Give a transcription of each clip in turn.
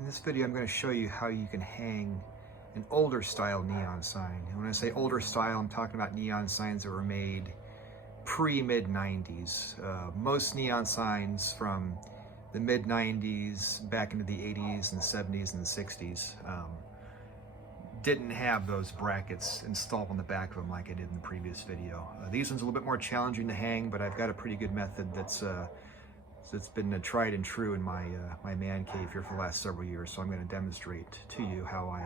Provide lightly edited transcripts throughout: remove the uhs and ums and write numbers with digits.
In this video, I'm going to show you how you can hang an older style neon sign. And when I say older style, I'm talking about neon signs that were made pre-mid 90s. Most neon signs from the mid 90s back into the 80s and 70s and 60s didn't have those brackets installed on the back of them like I did in the previous video. These ones are a little bit more challenging to hang, but I've got a pretty good method that's been tried and true in my my man cave here for the last several years. So I'm going to demonstrate to you how I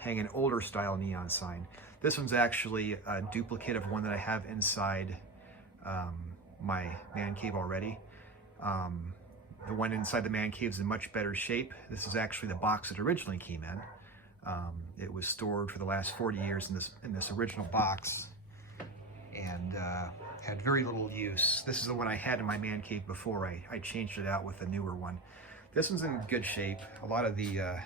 hang an older style neon sign. This one's actually a duplicate of one that I have inside my man cave already. The one inside the man cave is in much better shape. This is actually the box it originally came in. It was stored for the last 40 years in this original box, and had very little use. This is the one I had in my man cave before I changed it out with a newer one. This one's in good shape. A lot of the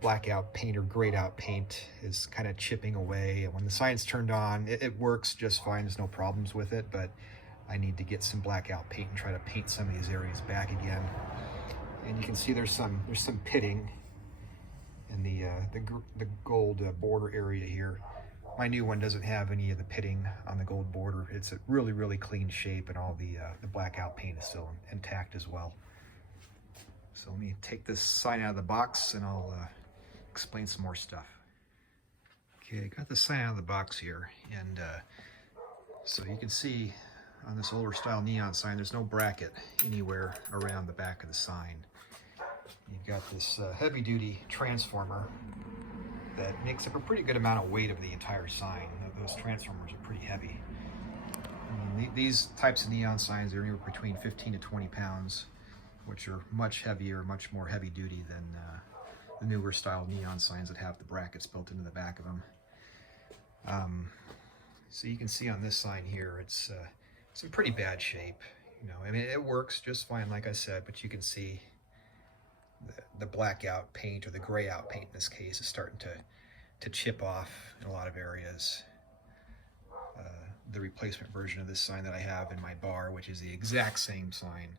blackout paint or grayed out paint is kind of chipping away, and when the sign's turned on, it works just fine. There's no problems with it, but I need to get some blackout paint and try to paint some of these areas back again. And you can see there's some pitting in the gold border area here. My new one doesn't have any of the pitting on the gold border. It's a really clean shape, and all the blackout paint is still intact as well. So let me take this sign out of the box and I'll explain some more stuff. Okay, I got the sign out of the box here, and so you can see on this older style neon sign there's no bracket anywhere around the back of the sign. You've got this heavy duty transformer that makes up a pretty good amount of weight of the entire sign. Those transformers are pretty heavy. I mean, these types of neon signs are anywhere between 15 to 20 pounds, which are much heavier, much more heavy duty than the newer style neon signs that have the brackets built into the back of them. So you can see on this sign here, it's in pretty bad shape. You know, I mean, it works just fine, like I said, but you can see the blackout paint, or the gray out paint in this case, is starting to chip off in a lot of areas. The replacement version of this sign that I have in my bar, which is the exact same sign,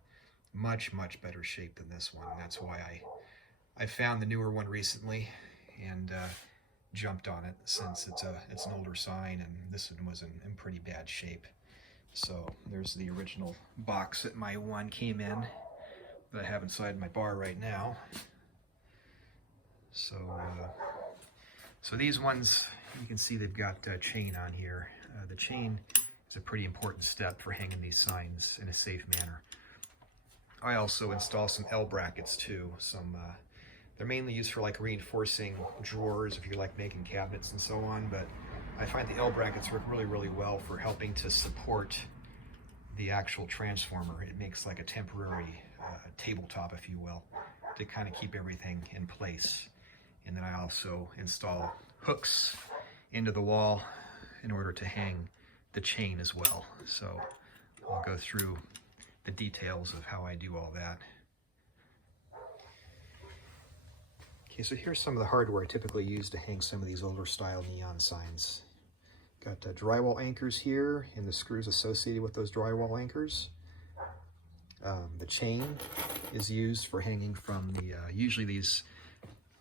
much better shape than this one. That's why I found the newer one recently and jumped on it, since it's an older sign and this one was in pretty bad shape. So there's the original box that my one came in, that I have inside my bar right now. So these ones, you can see they've got chain on here. The chain is a pretty important step for hanging these signs in a safe manner. I also install some L brackets too. They're mainly used for like reinforcing drawers if you're like making cabinets and so on, but I find the L brackets work really well for helping to support the actual transformer. It makes like a temporary tabletop, if you will, to kind of keep everything in place. And then I also install hooks into the wall in order to hang the chain as well. So I'll go through the details of how I do all that. Okay, so here's some of the hardware I typically use to hang some of these older style neon signs. Got drywall anchors here and the screws associated with those drywall anchors. The chain is used for hanging from the, usually these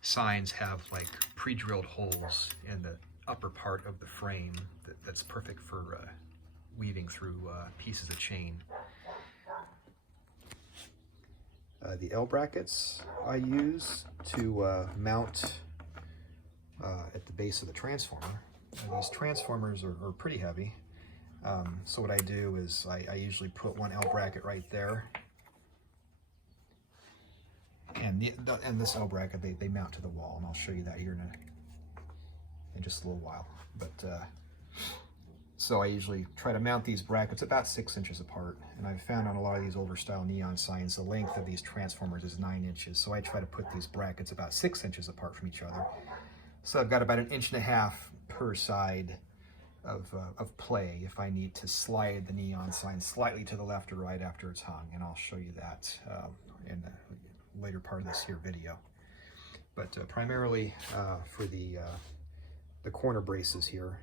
signs have like pre-drilled holes in the upper part of the frame that's perfect for weaving through pieces of chain. The L brackets I use to mount at the base of the transformer. These transformers are pretty heavy. So what I do is I usually put one L bracket right there, and this L bracket they mount to the wall, and I'll show you that here in just a little while. But so I usually try to mount these brackets about 6 inches apart, and I've found on a lot of these older style neon signs the length of these transformers is 9 inches, so I try to put these brackets about 6 inches apart from each other. So I've got about 1.5 inches per side of play if I need to slide the neon sign slightly to the left or right after it's hung, and I'll show you that in the later part of this here video. But primarily for the corner braces here,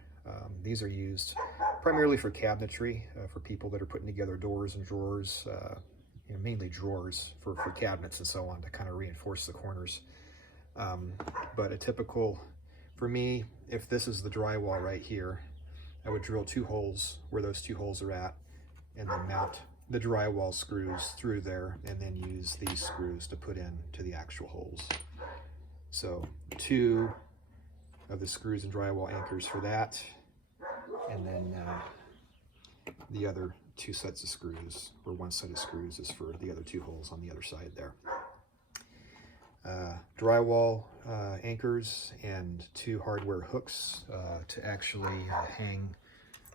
these are used primarily for cabinetry, for people that are putting together doors and drawers, mainly drawers for cabinets and so on to kind of reinforce the corners. But a typical, for me, if this is the drywall right here, I would drill 2 holes where those 2 holes are at, and then mount the drywall screws through there, and then use these screws to put in to the actual holes. So 2 of the screws and drywall anchors for that, and then the other 2 sets of screws, or 1 set of screws is for the other 2 holes on the other side there. Drywall anchors and 2 hardware hooks to actually hang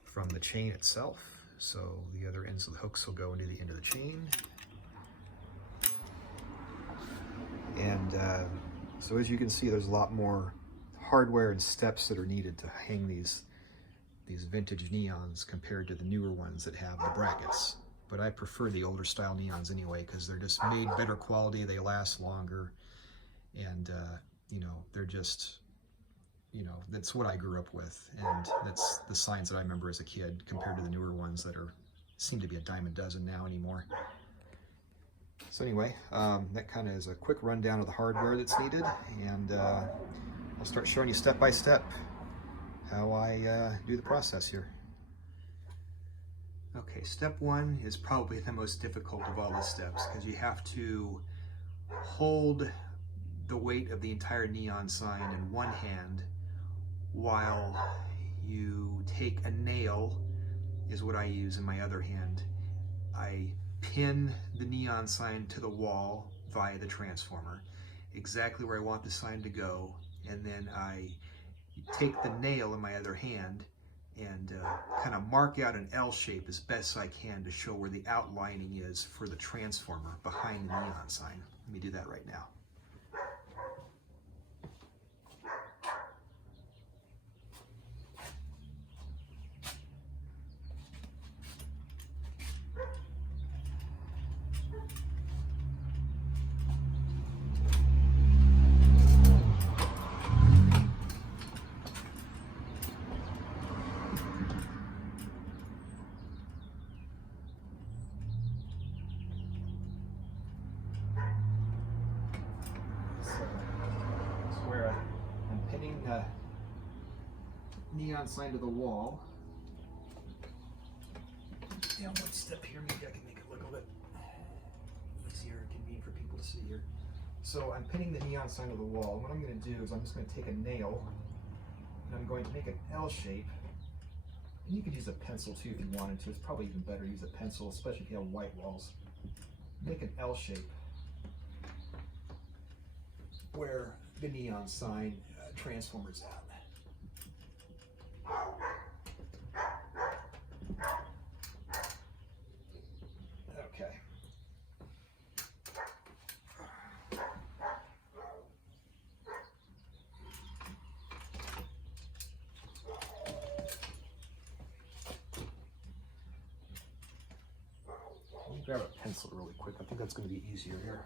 from the chain itself. So the other ends of the hooks will go into the end of the chain. And so as you can see, there's a lot more hardware and steps that are needed to hang these vintage neons compared to the newer ones that have the brackets. But I prefer the older style neons anyway, because they're just made better quality, they last longer, and you know, they're just, you know, that's what I grew up with, and that's the signs that I remember as a kid compared to the newer ones that seem to be a dime a dozen now anymore. So anyway, that kind of is a quick rundown of the hardware that's needed, and I'll start showing you step by step how I do the process here. Okay, step 1 is probably the most difficult of all the steps, because you have to hold the weight of the entire neon sign in one hand while you take a nail, is what I use in my other hand. I pin the neon sign to the wall via the transformer, exactly where I want the sign to go, and then I take the nail in my other hand and kind of mark out an L shape as best I can to show where the outlining is for the transformer behind the neon sign. Let me do that right now. Where I'm pinning the neon sign to the wall. Yeah, one step here, maybe I can make it look a little bit easier and convenient for people to see here. So I'm pinning the neon sign to the wall, and what I'm going to do is I'm just going to take a nail, and I'm going to make an L shape. And you could use a pencil too if you wanted to. It's probably even better to use a pencil, especially if you have white walls. Make an L shape where the neon sign transformer's at. Okay. Let me grab a pencil really quick. I think that's going to be easier here.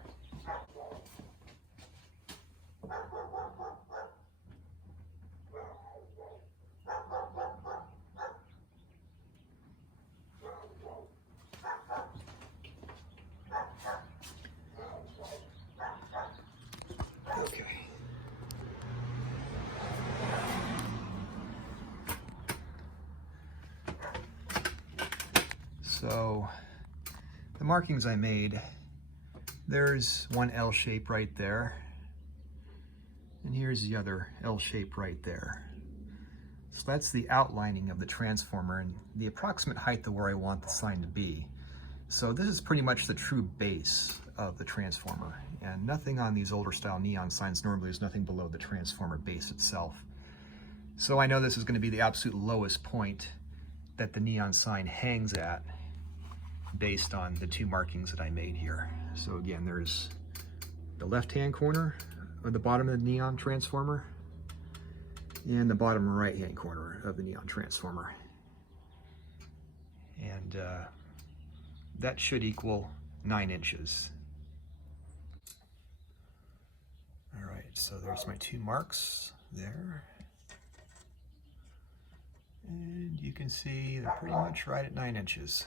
Okay. So the markings I made, there's one L shape right there, and here's the other L shape right there. So that's the outlining of the transformer and the approximate height of where I want the sign to be. So this is pretty much the true base of the transformer, and nothing on these older style neon signs normally is nothing below the transformer base itself. So I know this is going to be the absolute lowest point that the neon sign hangs at based on the 2 markings that I made here. So again, there's the left-hand corner of the bottom of the neon transformer and the bottom right-hand corner of the neon transformer. And that should equal 9 inches. All right, so there's my 2 marks there. And you can see they're pretty much right at 9 inches.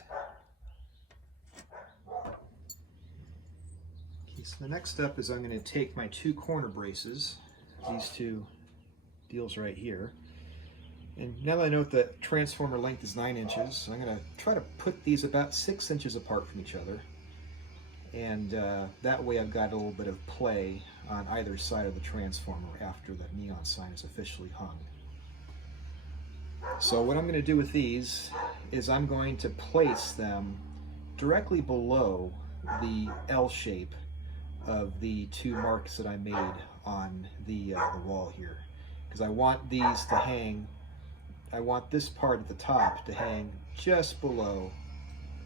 So the next step is I'm going to take my 2 corner braces, these 2 deals right here, and now that I know the transformer length is 9 inches, I'm going to try to put these about 6 inches apart from each other, and that way I've got a little bit of play on either side of the transformer after the neon sign is officially hung. So what I'm going to do with these is I'm going to place them directly below the L shape of the 2 marks that I made on the wall here, because I want these to hang, I want this part at the top to hang just below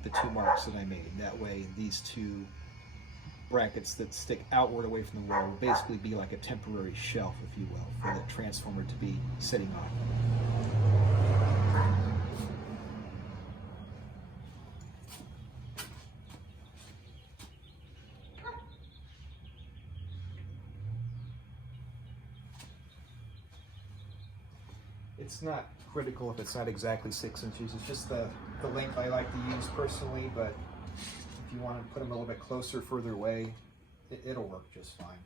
the 2 marks that I made. That way these 2 brackets that stick outward away from the wall will basically be like a temporary shelf, if you will, for the transformer to be sitting on. It's not critical if it's not exactly 6 inches, it's just the length I like to use personally, but if you want to put them a little bit closer, further away, it'll work just fine.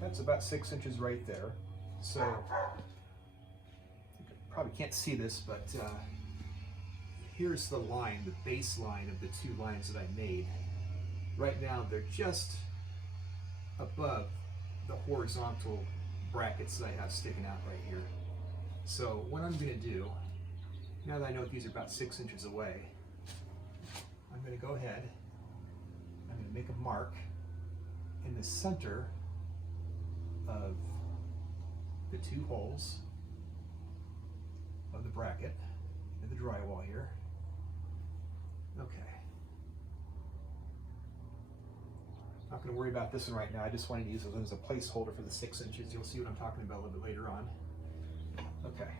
That's about 6 inches right there. So you probably can't see this, but here's the line, the baseline of the 2 lines that I made. Right now they're just above the horizontal brackets that I have sticking out right here. So what I'm going to do, now that I know these are about 6 inches away, I'm going to go ahead, I'm going to make a mark in the center of the 2 holes of the bracket in the drywall here. Okay. Not going to worry about this one right now. I just wanted to use it as a placeholder for the 6 inches. You'll see what I'm talking about a little bit later on. Okay.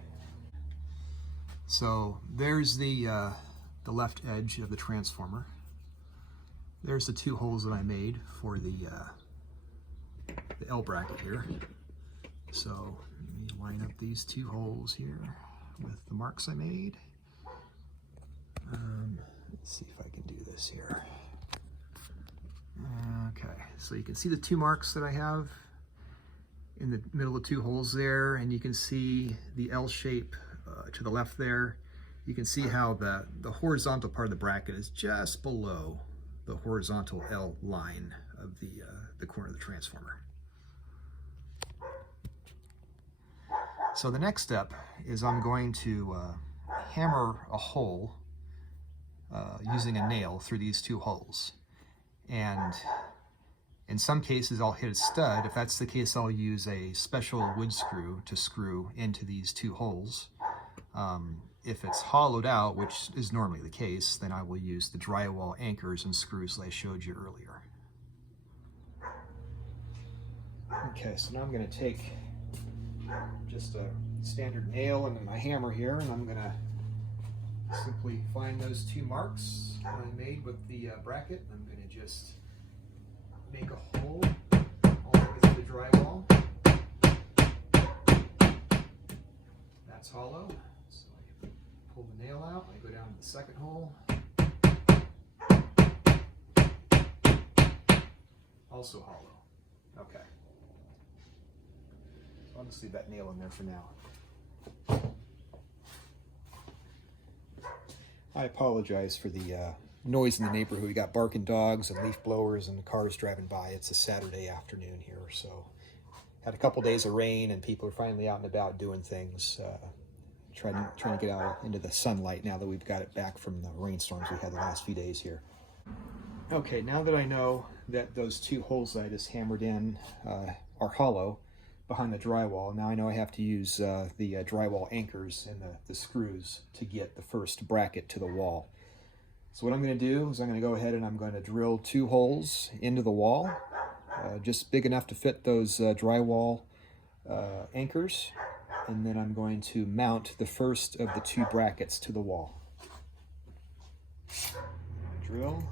So there's the left edge of the transformer. There's the 2 holes that I made for the L bracket here. So let me line up these 2 holes here with the marks I made. Let's see if I can do this here. Okay, so you can see the 2 marks that I have in the middle of 2 holes there, and you can see the L shape to the left there. You can see how the horizontal part of the bracket is just below the horizontal L line of the corner of the transformer. So the next step is I'm going to hammer a hole using a nail through these 2 holes. And in some cases I'll hit a stud. If that's the case, I'll use a special wood screw to screw into these 2 holes. If it's hollowed out, which is normally the case, then I will use the drywall anchors and screws that I showed you earlier. Okay, so now I'm going to take just a standard nail and my hammer here, and I'm going to simply find those 2 marks that I made with the bracket. I'm going to just make a hole all the way through the drywall. That's hollow, so I pull the nail out, I go down to the second hole. Also hollow. Okay. So I'll just leave that nail in there for now. I apologize for the noise in the neighborhood. We got barking dogs and leaf blowers and cars driving by. It's a Saturday afternoon here, so had a couple days of rain and people are finally out and about doing things, trying to get out into the sunlight now that we've got it back from the rainstorms we had the last few days here. Okay, now that I know that those 2 holes that I just hammered in are hollow behind the drywall, now I know I have to use the drywall anchors and the screws to get the first bracket to the wall. So what I'm going to do is I'm going to go ahead and I'm going to drill 2 holes into the wall, just big enough to fit those drywall anchors, and then I'm going to mount the first of the 2 brackets to the wall. Drill.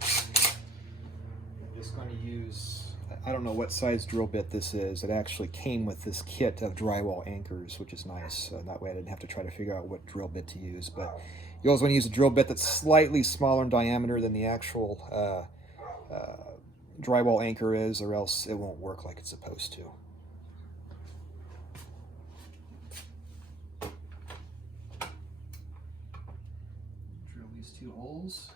I'm just going to use, I don't know what size drill bit this is. It actually came with this kit of drywall anchors, which is nice. That way I didn't have to try to figure out what drill bit to use. But you always want to use a drill bit that's slightly smaller in diameter than the actual drywall anchor is, or else it won't work like it's supposed to. Drill these 2 holes.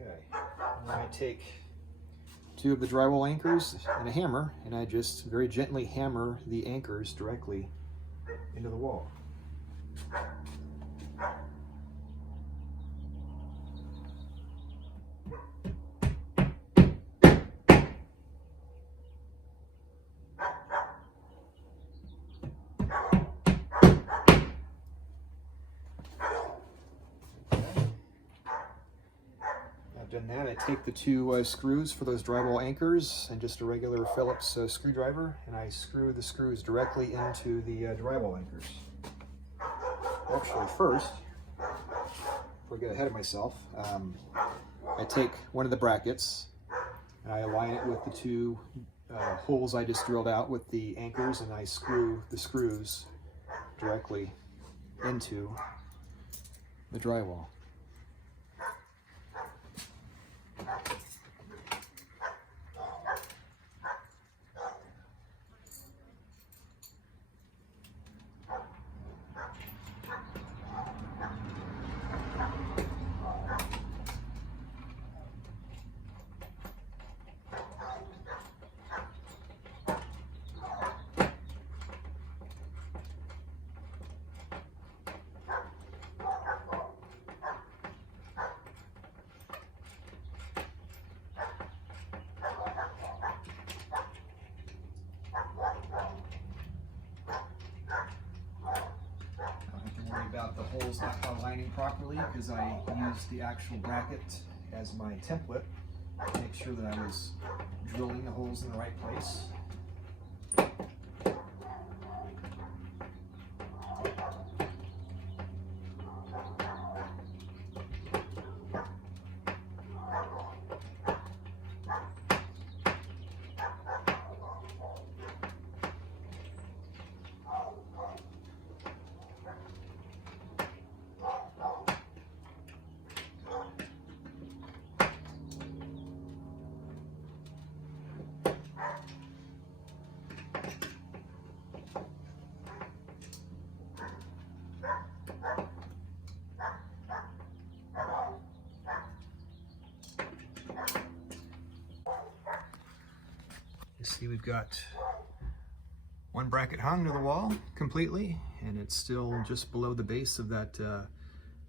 Okay, and then I take 2 of the drywall anchors and a hammer, and I just very gently hammer the anchors directly into the wall. Done that, I take the 2 screws for those drywall anchors and just a regular Phillips screwdriver, and I screw the screws directly into the drywall anchors. Actually, first, before I get ahead of myself, I take one of the brackets and I align it with the 2 holes I just drilled out with the anchors, and I screw the screws directly into the drywall. About the holes not aligning properly, because I used the actual bracket as my template to make sure that I was drilling the holes in the right place. You see we've got 1 bracket hung to the wall completely, and it's still just below the base of that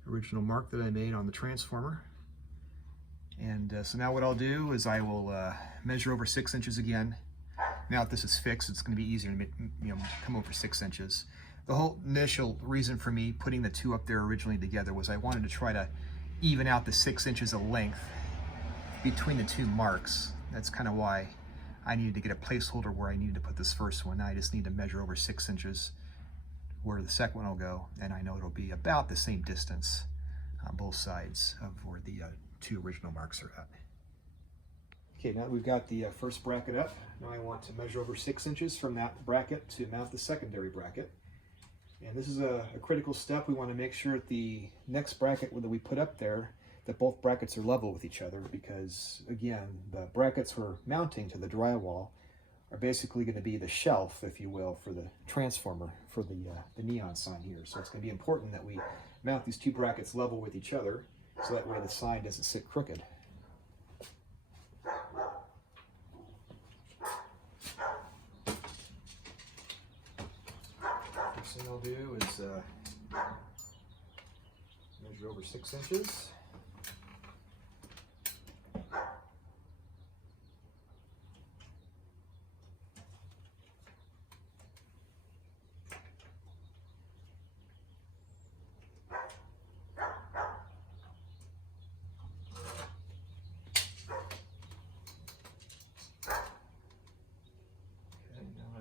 original mark that I made on the transformer. And so now what I'll do is I will measure over 6 inches again. Now that this is fixed, it's going to be easier to come over 6 inches. The whole initial reason for me putting the 2 up there originally together was I wanted to try to even out the 6 inches of length between the 2 marks. That's kind of why I needed to get a placeholder where I needed to put this first one. Now I just need to measure over 6 inches where the second one will go, and I know it'll be about the same distance on both sides of where the 2 original marks are at. Okay, now that we've got the first bracket up, now I want to measure over 6 inches from that bracket to mount the secondary bracket. And this is a critical step. We want to make sure that the next bracket that we put up there, that both brackets are level with each other, because again, the brackets we're mounting to the drywall are basically going to be the shelf, if you will, for the transformer for the neon sign here. So it's going to be important that we mount these 2 brackets level with each other, so that way the sign doesn't sit crooked. First thing I'll do is Measure over 6 inches.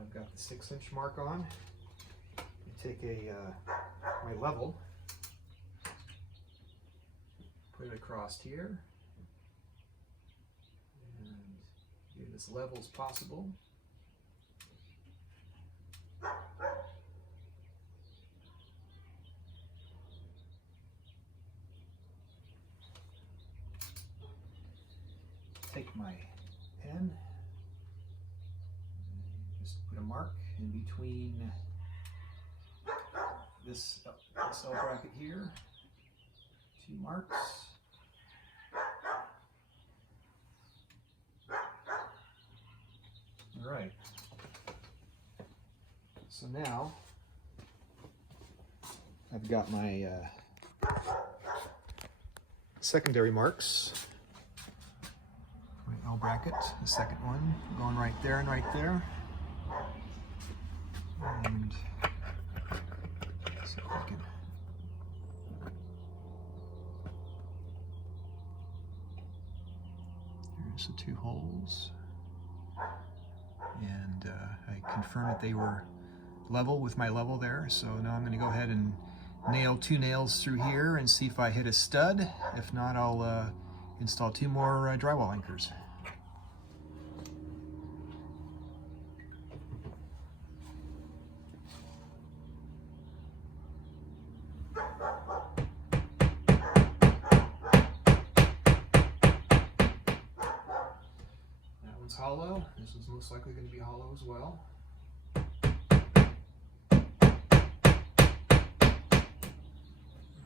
I've got the 6-inch mark on. I take my level, put it across here, and get it as level as possible. Take my pen, just put a mark in between this L bracket here, 2 marks. All right. So now I've got my secondary marks. My L bracket, the second one, going right there and right there. And see if I can. Here's the 2 holes. And I confirmed that they were level with my level there. So now I'm going to go ahead and nail 2 nails through here and see if I hit a stud. If not, I'll install 2 more drywall anchors. Hollow. This is most likely going to be hollow as well. All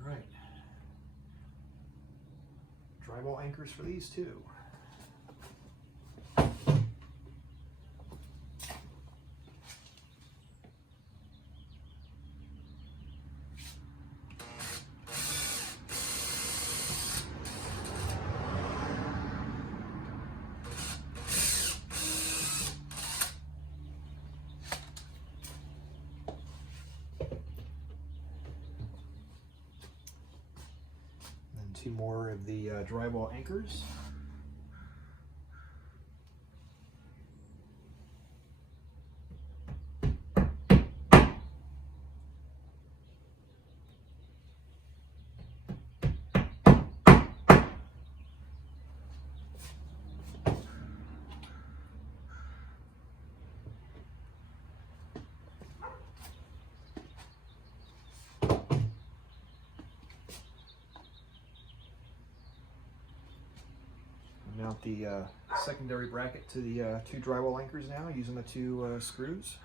right. Drywall anchors for these too. Two more of the drywall anchors. Mount the secondary bracket to the 2 drywall anchors now using the 2 screws.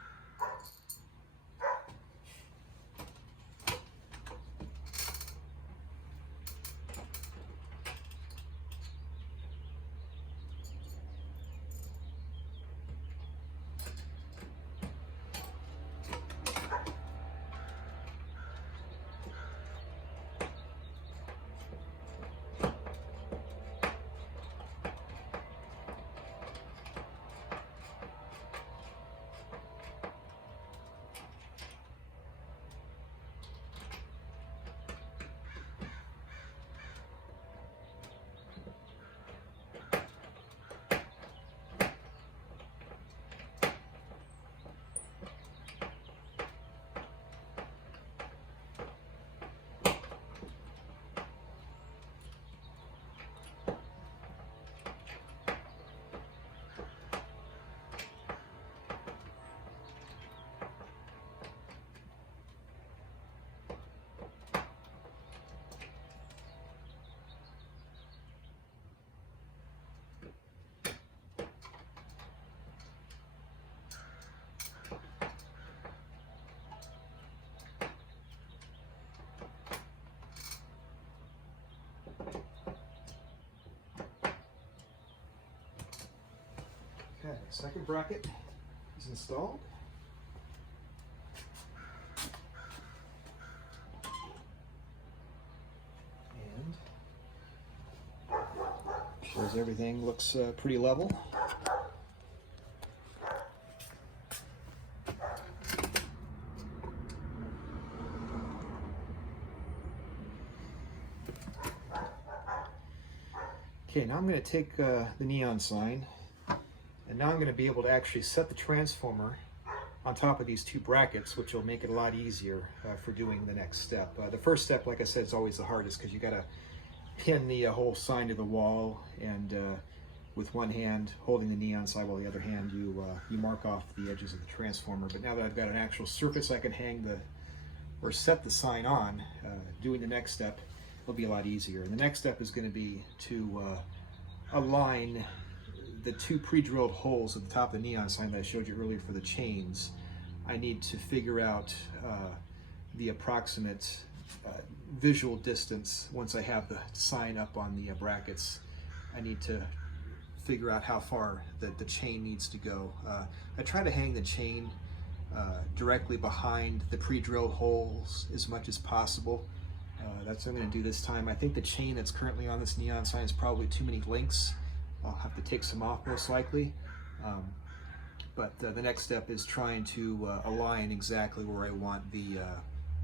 Okay, second bracket is installed. Whereas everything looks pretty level. Okay, now I'm going to take the neon sign, and now I'm going to be able to actually set the transformer on top of these two brackets, which will make it a lot easier for doing the next step. The first step, like I said, is always the hardest because you got to pin the whole sign to the wall, and with one hand holding the neon sign while the other hand you mark off the edges of the transformer. But now that I've got an actual surface I can hang or set the sign on, doing the next step will be a lot easier. And the next step is going to be to align the two pre-drilled holes at the top of the neon sign that I showed you earlier for the chains. I need to figure out the approximate visual distance. Once I have the sign up on the brackets, I need to figure out how far the chain needs to go. I try to hang the chain directly behind the pre-drilled holes as much as possible. That's what I'm going to do this time. I think the chain that's currently on this neon sign is probably too many links. I'll have to take some off most likely. But the next step is trying to align exactly where I want the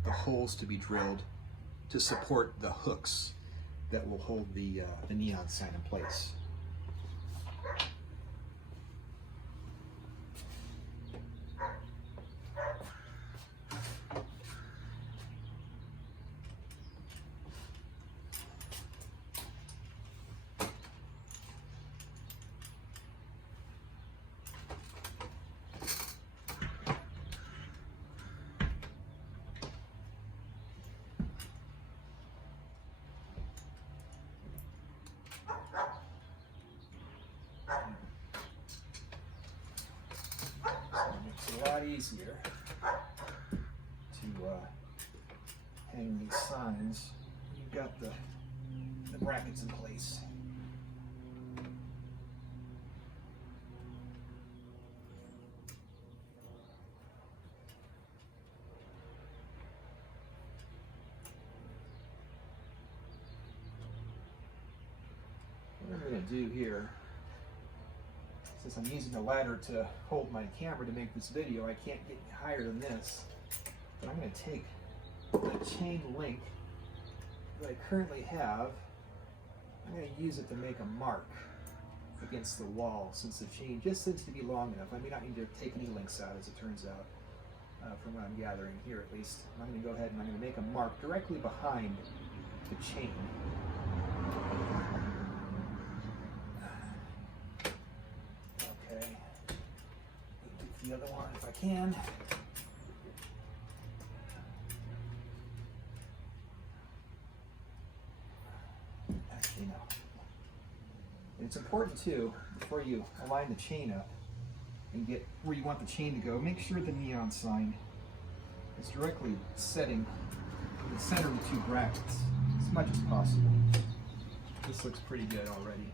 holes to be drilled to support the hooks that will hold the neon sign in place. A lot easier to hang these signs. You've got the brackets in place. What I'm going to do here, since I'm using a ladder to hold my camera to make this video, I can't get higher than this. But I'm going to take the chain link that I currently have. I'm going to use it to make a mark against the wall, since the chain just seems to be long enough. I may not need to take any links out, as it turns out, from what I'm gathering here at least. I'm going to go ahead and I'm going to make a mark directly behind the chain. The other one if I can. Actually, no. And it's important too, before you align the chain up and get where you want the chain to go, make sure the neon sign is directly setting in the center of the two brackets as much as possible. This looks pretty good already.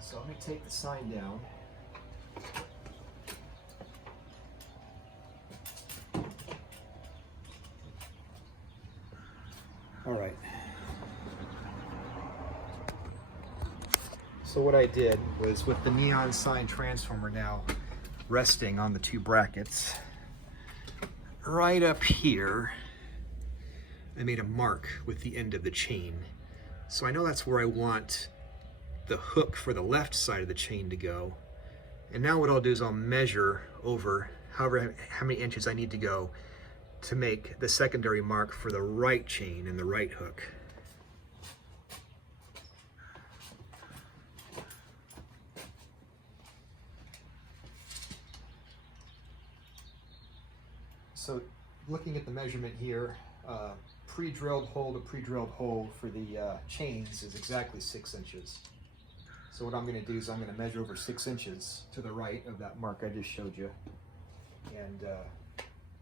So I'm going to take the sign down. All right. So what I did was, with the neon sign transformer now resting on the two brackets, right up here, I made a mark with the end of the chain. So I know that's where I want the hook for the left side of the chain to go. And now what I'll do is I'll measure over how many inches I need to go to make the secondary mark for the right chain and the right hook. So looking at the measurement here, pre-drilled hole to pre-drilled hole for the chains is exactly 6 inches. So what I'm going to do is I'm going to measure over 6 inches to the right of that mark I just showed you, and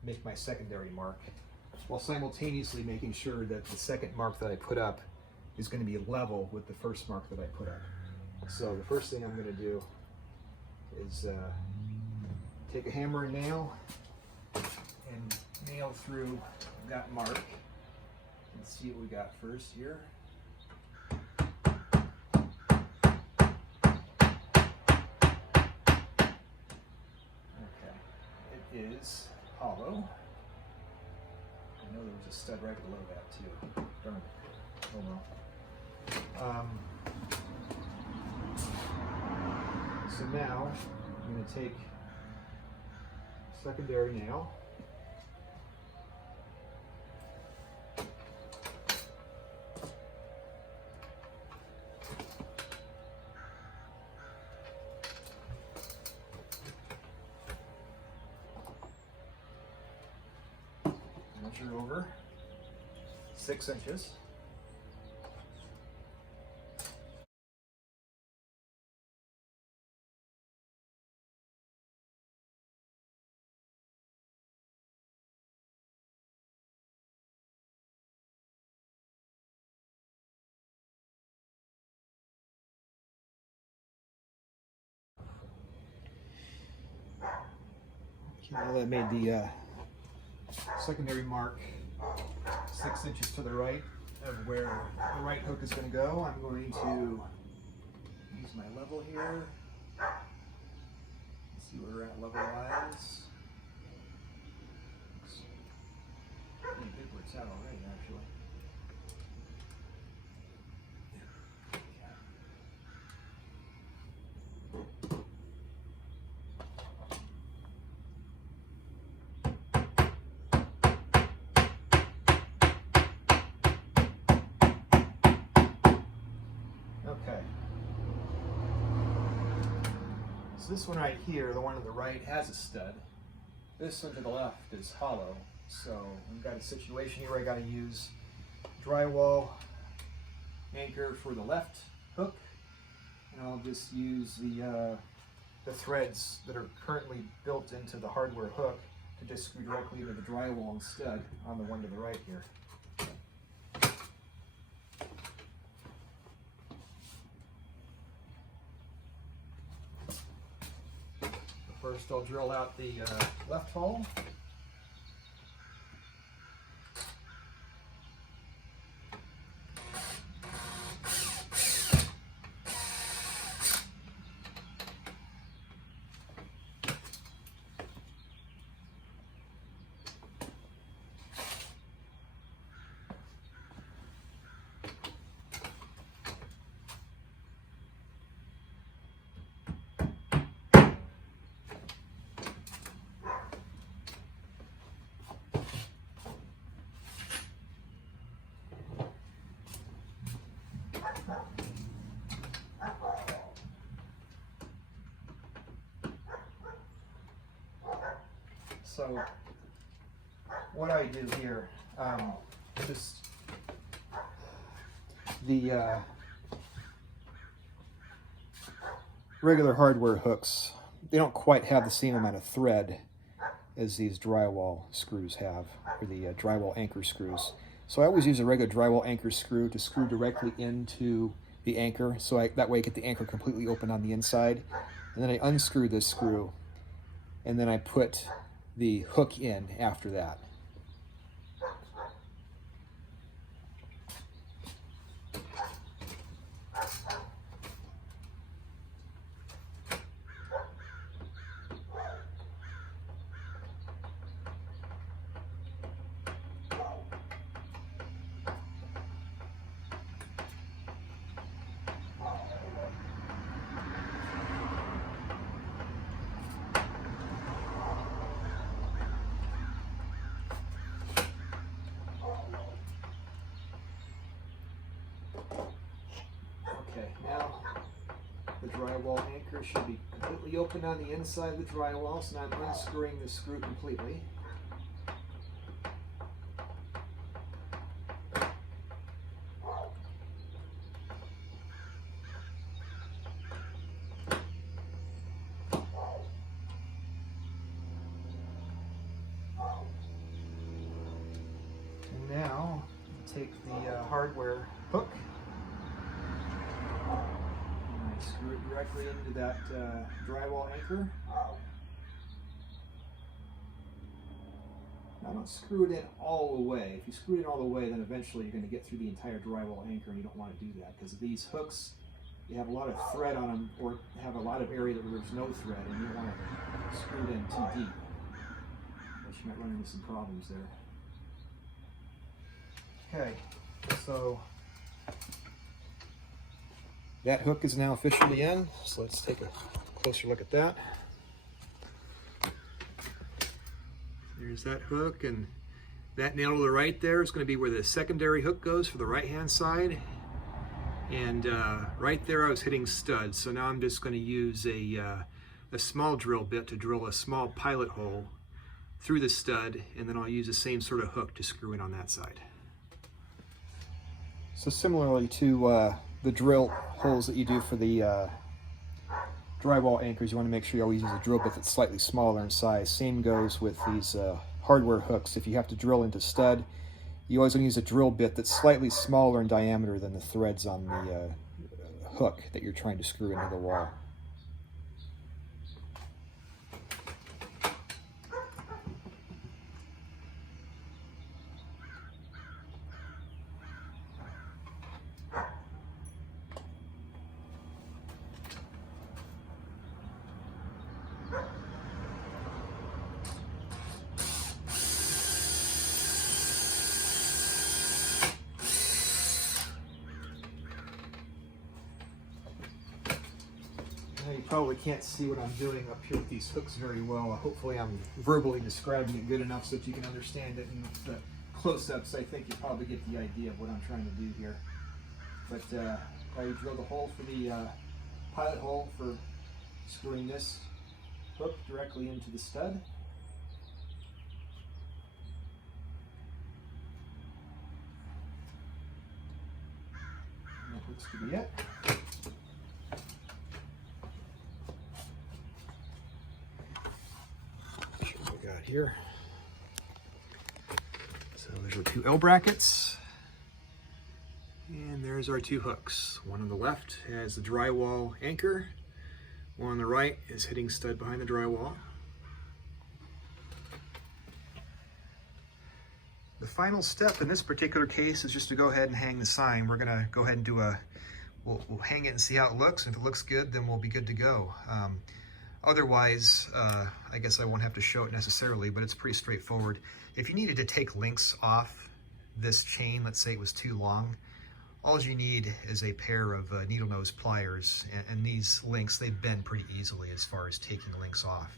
make my secondary mark, while simultaneously making sure that the second mark that I put up is going to be level with the first mark that I put up. So the first thing I'm going to do is take a hammer and nail and nail through that mark. Let's see what we got first here. a stud right below that too. Darn it. Oh well. So now I'm going to take secondary nail. Measure over 6 inches. Okay, now that I made the secondary mark 6 inches to the right of where the right hook is going to go, I'm going to use my level here. See where we're at level-wise. I think where it's at already, actually. Okay. So this one right here, the one to the right, has a stud. This one to the left is hollow. So we've got a situation here where I got to use drywall anchor for the left hook, and I'll just use the threads that are currently built into the hardware hook to just screw directly into the drywall instead on the one to the right here. First, I'll drill out the left hole. So what I do here, just the regular hardware hooks, they don't quite have the same amount of thread as these drywall screws have, or the drywall anchor screws. So I always use a regular drywall anchor screw to screw directly into the anchor, so that way I get the anchor completely open on the inside. And then I unscrew this screw, and then I put the hook in after that. Okay, now the drywall anchor should be completely open on the inside of the drywall, so now I'm unscrewing the screw completely. And now take the hardware hook. Screw it directly into that drywall anchor. Now don't screw it in all the way. If you screw it in all the way, then eventually you're going to get through the entire drywall anchor, and you don't want to do that, because these hooks, you have a lot of thread on them, or have a lot of area where there's no thread, and you don't want to screw it in too deep, which you might run into some problems there. Okay, so that hook is now officially in, so let's take a closer look at that. There's that hook, and that nail to the right there is going to be where the secondary hook goes for the right-hand side. And right there I was hitting studs, so now I'm just going to use a small drill bit to drill a small pilot hole through the stud, and then I'll use the same sort of hook to screw in on that side. So similarly to the drill holes that you do for the drywall anchors, you want to make sure you always use a drill bit that's slightly smaller in size. Same goes with these hardware hooks. If you have to drill into stud, you always want to use a drill bit that's slightly smaller in diameter than the threads on the hook that you're trying to screw into the wall. You probably can't see what I'm doing up here with these hooks very well. Hopefully I'm verbally describing it good enough so that you can understand it. And with the close-ups, I think you probably get the idea of what I'm trying to do here. But I drill the hole for the pilot hole for screwing this hook directly into the stud. And that looks to be it. Here. So there's our two L brackets, and there's our two hooks. One on the left has the drywall anchor, one on the right is hitting stud behind the drywall. The final step in this particular case is just to go ahead and hang the sign. We're going to go ahead and do we'll hang it and see how it looks, and if it looks good, then we'll be good to go. Otherwise, I guess I won't have to show it necessarily, but it's pretty straightforward. If you needed to take links off this chain, let's say it was too long, all you need is a pair of needle nose pliers, and these links, they bend pretty easily as far as taking links off.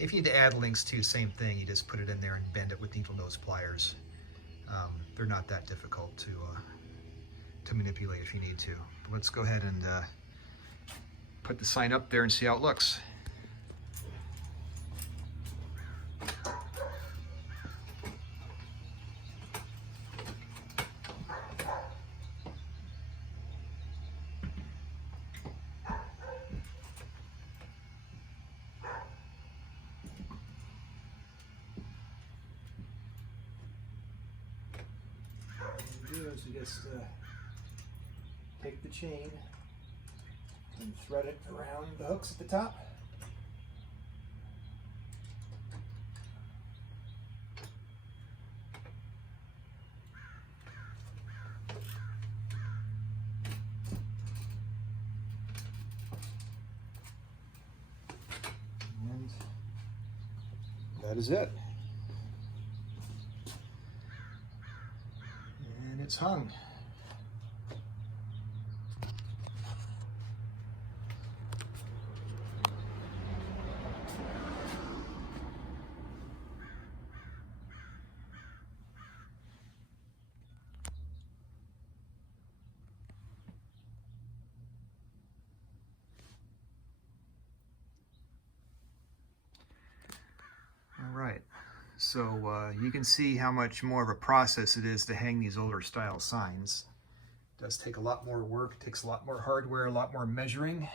If you need to add links to, same thing, you just put it in there and bend it with needle nose pliers. They're not that difficult to manipulate if you need to. But let's go ahead and put the sign up there and see how it looks. So just take the chain and thread it around the hooks at the top. And that is it. It's hung. All right. So you can see how much more of a process it is to hang these older style signs. It does take a lot more work, it takes a lot more hardware, a lot more measuring.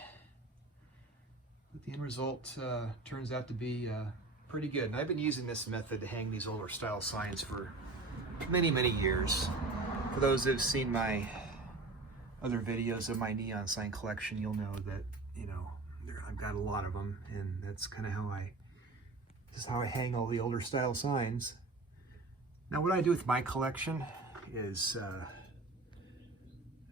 But the end result turns out to be pretty good. And I've been using this method to hang these older style signs for many, many years. For those that have seen my other videos of my neon sign collection, you'll know that, you know, I've got a lot of them, and that's kind of how this is how I hang all the older style signs. Now what I do with my collection is,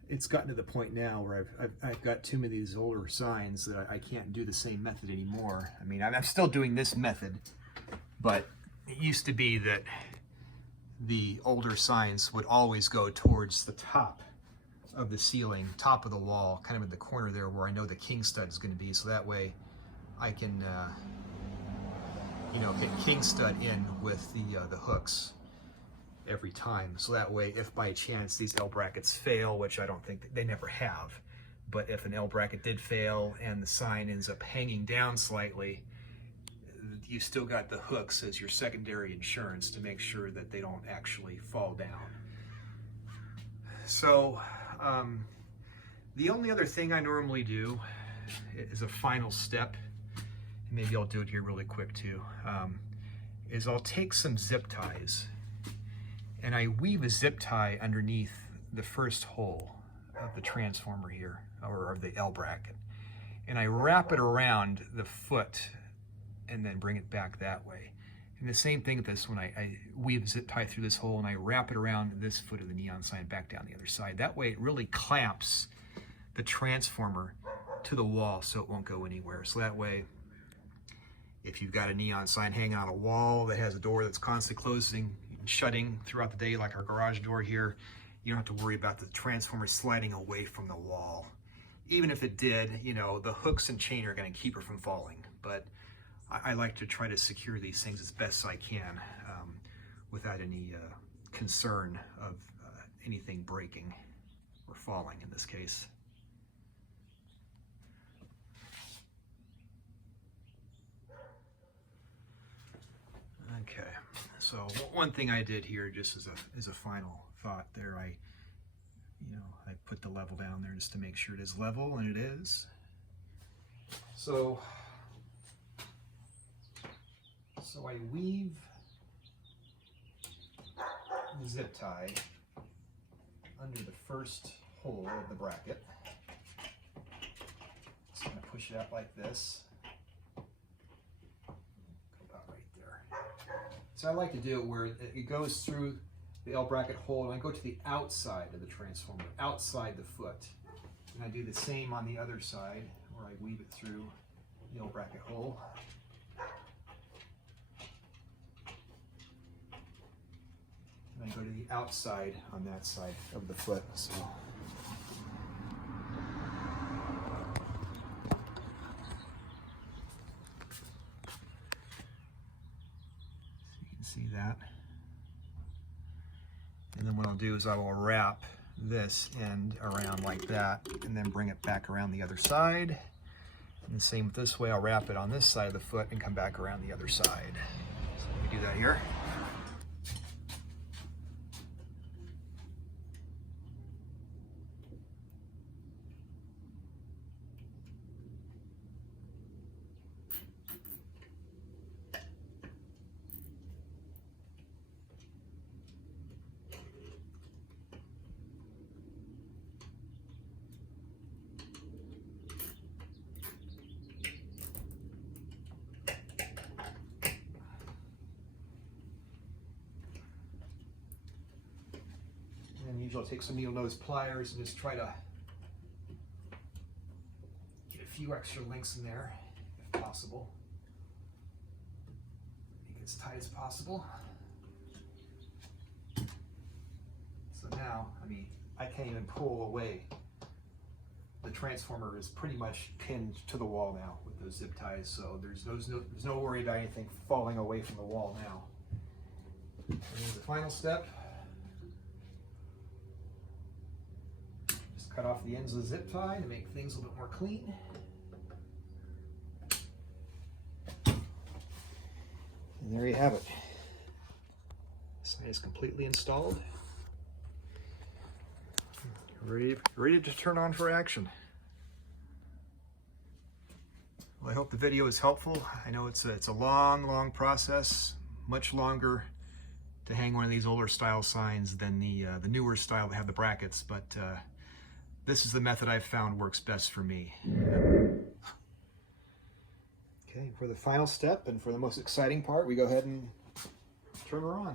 it's gotten to the point now where I've got too many of these older signs that I can't do the same method anymore. I mean, I'm still doing this method, but it used to be that the older signs would always go towards the top of the ceiling, top of the wall, kind of in the corner there where I know the king stud is going to be. So that way I can, you know, hit king stud in with the hooks every time. So that way, if by chance these L brackets fail, which I don't think they never have, but if an L bracket did fail and the sign ends up hanging down slightly, you still got the hooks as your secondary insurance to make sure that they don't actually fall down. So the only other thing I normally do is a final step, and maybe I'll do it here really quick too, is I'll take some zip ties and I weave a zip tie underneath the first hole of the transformer here, or of the L bracket, and I wrap it around the foot and then bring it back that way. And the same thing with this one, I weave a zip tie through this hole and I wrap it around this foot of the neon sign back down the other side. That way it really clamps the transformer to the wall so it won't go anywhere. So that way, if you've got a neon sign hanging on a wall that has a door that's constantly closing and shutting throughout the day, like our garage door here, you don't have to worry about the transformer sliding away from the wall. Even if it did, you know, the hooks and chain are going to keep her from falling. But I like to try to secure these things as best I can without any concern of anything breaking or falling in this case. Okay, so one thing I did here, just as a final thought there, I put the level down there just to make sure it is level, and it is. So I weave the zip tie under the first hole of the bracket. Just going to push it out like this. Go about right there. So I like to do it where it goes through the L bracket hole, and I go to the outside of the transformer, outside the foot. And I do the same on the other side, where I weave it through the L bracket hole. And I go to the outside on that side of the foot. So you can see that. And then what I'll do is I will wrap this end around like that and then bring it back around the other side. And the same with this way, I'll wrap it on this side of the foot and come back around the other side. So let me do that here. And usually I'll take some needle nose pliers and just try to get a few extra links in there, if possible. Make it as tight as possible. So now, I mean, I can't even pull away. The transformer is pretty much pinned to the wall now with those zip ties, so there's no worry about anything falling away from the wall now. And then the final step. Cut off the ends of the zip tie to make things a little bit more clean. And there you have it. This sign is completely installed. Ready to turn on for action. Well, I hope the video is helpful. I know it's a long process, much longer to hang one of these older style signs than the newer style that have the brackets, but this is the method I've found works best for me. Okay, for the final step and for the most exciting part, we go ahead and turn her on.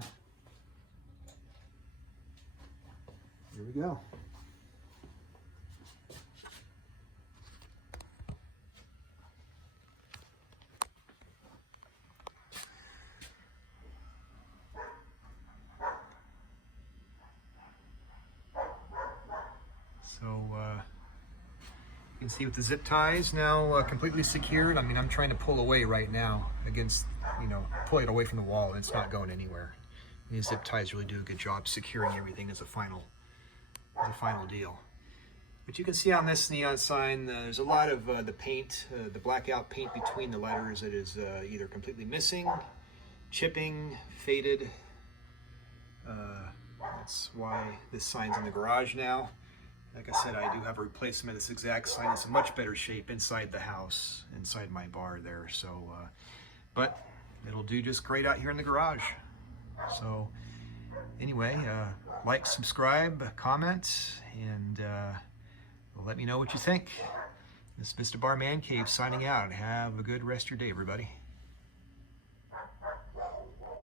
Here we go. you can see with the zip ties now completely secured. I mean, I'm trying to pull away right now against, pull it away from the wall, and it's not going anywhere. And these zip ties really do a good job securing everything as a final deal. But you can see on this neon sign, there's a lot of the paint, the blackout paint between the letters that is either completely missing, chipping, faded. That's why this sign's in the garage now. Like I said, I do have a replacement of this exact sign. It's in much better shape inside the house, inside my bar there. So, but it'll do just great out here in the garage. So anyway, like, subscribe, comment, and let me know what you think. This is Mr. Bar Man Cave signing out. Have a good rest of your day, everybody.